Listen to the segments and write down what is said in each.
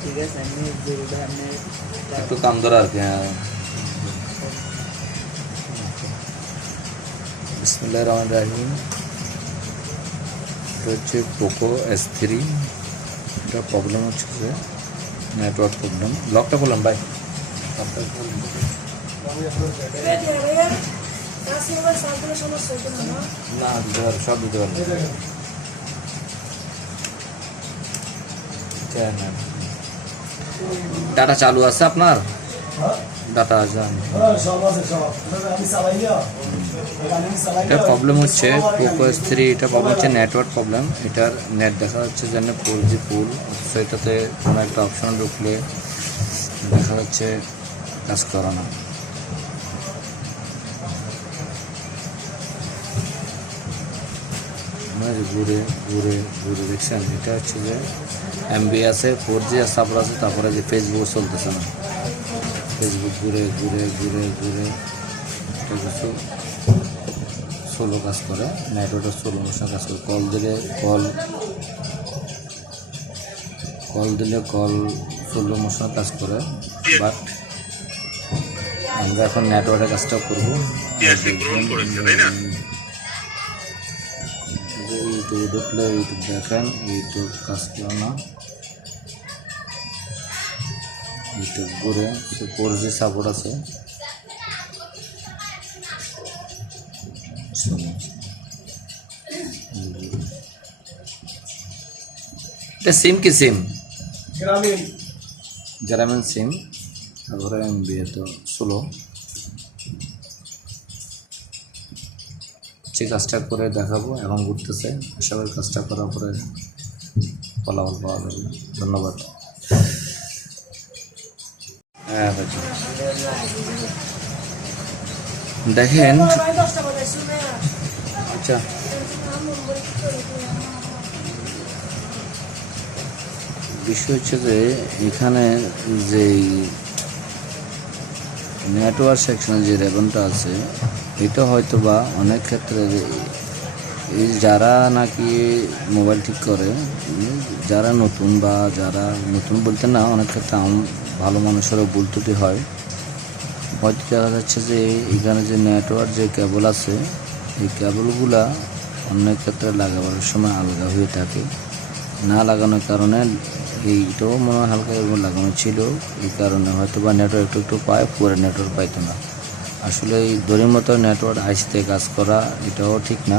ঠিক আছে আমি জরুরি আমি একটু কাম ধরা আর কি। হ্যাঁ, বিসমিল্লাহির রহমানির রহিম। এটা হচ্ছে পোকো S3। এটা প্রবলেম হচ্ছে যে নেটওয়ার্ক প্রবলেম। লকটা বললাম ভাই, লকটা বললাম না, দিতে পারবো, সব দিতে পারবো। ডাটা চালু আছে আপনার? ডাটা আছে। এটা প্রবলেম হচ্ছে পোকো S3। এটা প্রবলেম হচ্ছে নেটওয়ার্ক প্রবলেম। এটার নেট দেখা যাচ্ছে যেন 4G ফুল, অথচ এটাতে কোনো একটা অপশন ঢুকলে দেখা যাচ্ছে কাজ করে না। ঘুরে ঘুরে ঘুরে দেখছেন, এটা হচ্ছে যে MB আছে, 4G আছে, তারপরে যে ফেসবুক চলতেছে না। ফেসবুক ঘুরে ঘুরে ঘুরে ঘুরে এটা কিছু স্লো কাজ করে, নেটওয়ার্কের স্লো মোশন কাজ করে। কল দিলে কল স্লো মোশন কাজ করে। বাট আমরা এখন নেটওয়ার্কের কাজটা করবো। ইউটিউবে ঢুকলে ইউটিউব দেখেন, ইউটিউব কাজ করে না। ইউটিউব ঘুরে 4G সাপোর্ট আছে। এটা সিম কি সিম? গ্রামীণ সিম। তারপরে MB তো স্লো। যে কাজটা করে দেখাবো, এখন ঘুরতেছে। আশা করি কাজটা করার পরে ফলাফল পাওয়া যাবে। ধন্যবাদ। হ্যাঁ দেখেন, আচ্ছা বিষয় হচ্ছে যে এখানে যে নেটওয়ার্ক সেকশনে যে রেবনটা আছে, এটা হয়তো বা অনেক ক্ষেত্রে এই যারা নাকি মোবাইল ঠিক করে, যারা নতুন বা যারা নতুন বলতে না, অনেক ক্ষেত্রে ভালো মানুষেরও ভুল ত্রুটি হয়। হয়তো দেখা যাচ্ছে যে এখানে যে নেটওয়ার্ক যে কেবল আছে, এই কেবলগুলা অনেক ক্ষেত্রে লাগাবার সময় আলগা হয়ে থাকে। না লাগানোর কারণে এইটাও মনে হয় হালকা লাগানো ছিল, এই কারণে হয়তো বা নেটওয়ার্ক একটু পায়, পুরো নেটওয়ার্ক পাইতো না। আসলে এই দড়ির মতো নেটওয়ার্ক আইসিতে কাজ করা এটাও ঠিক না।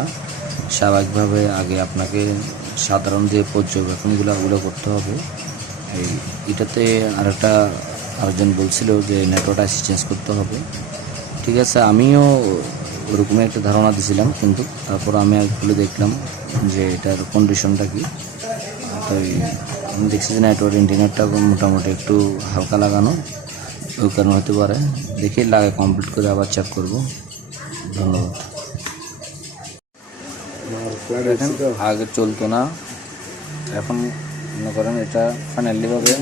স্বাভাবিকভাবে আগে আপনাকে সাধারণ যে পর্যবেক্ষণগুলো করতে হবে। এটাতে আরেকজন বলছিল যে নেটওয়ার্ক আইসি চেঞ্জ করতে হবে। ঠিক আছে, আমিও ওরকমই একটা ধারণা দিয়েছিলাম, কিন্তু তারপর আমি খুলে দেখলাম যে এটার কন্ডিশনটা কি। তো আমি দেখছি যে নেটওয়ার্ক ইন্টারনেটটা মোটামুটি একটু হালকা লাগানো, ওই কারণে হতে পারে। দেখি লাগে কমপ্লিট করে আবার চেক করব। ধন্যবাদ। দেখেন আগে চলতো না, এখন মনে করেন এটা ফাইনালিভাবে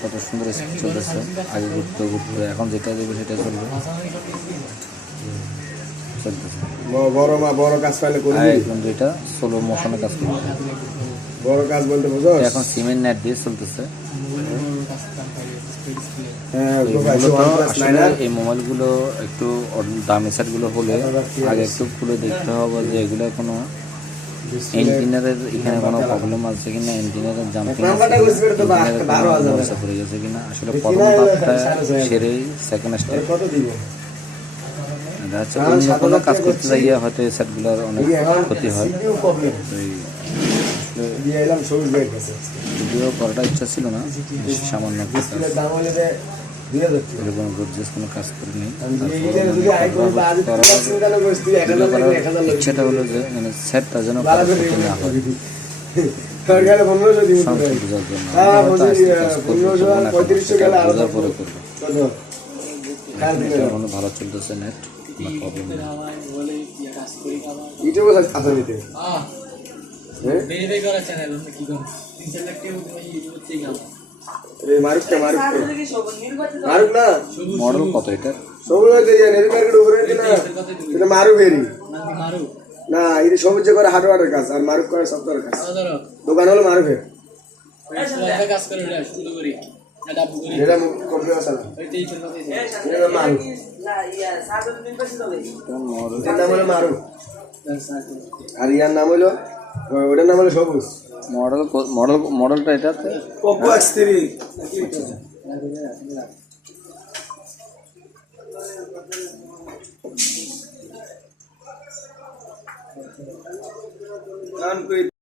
কত সুন্দর স্পিড চলতেছে। আগে ঘুরতে ঘুরতে এখন যেটা দেবে সেটা চলবে, চলতেছে। বড় কাজ পাইলে এখন যেটা স্লো মোশনে কাজ করবে, বড় কাজ বলতে বুঝো এখন সিমেন্ট নেট দিয়ে চলতেছে। এই মোবাইলগুলো একটু দামি সেটগুলো হলে আগে একটু খুলে দেখতে হবে যে এগুলো কোনো ইঞ্জিনিয়ারের এখানে কোনো প্রবলেম আছে কিনা, ইঞ্জিনিয়ারের জাম্পিং সমস্যা পড়ে গেছে কিনা। আসলে প্রথম ধাপটা সেরেই সেকেন্ড স্টেপ অন্য কোনো কাজ করতে যাইয়া হয়তো এই সেটগুলোর অনেক ক্ষতি হয়। যদিও করাটা ইচ্ছা ছিল না, সামান্য এরকম গর্জিয়াস কোনো কাজ করিনি। ইচ্ছাটা হলো যে মানে সেটটা যেন না হয়, বোঝার জন্য বোঝার পরে করবো। এটা এখন ভালো চলতেছে নেট, কোনো প্রবলেম নেই। মডেল কত এটা? না, এটা সবুজ করে হার্ডওয়ারের কাজ আর মারুফ করে সফটওয়্যার কাজ। দোকান হলো মারুফের। কাজ করে শুরু করি ডাবু করি এটা কপি আছে না ওইটাই চলতে এটা মারু এটার নাম হলো মারু আর ইয়ার নাম হলো ওটার নাম হলো সবুজ মডেলটা এটাতে কপু এক্স3 কারণ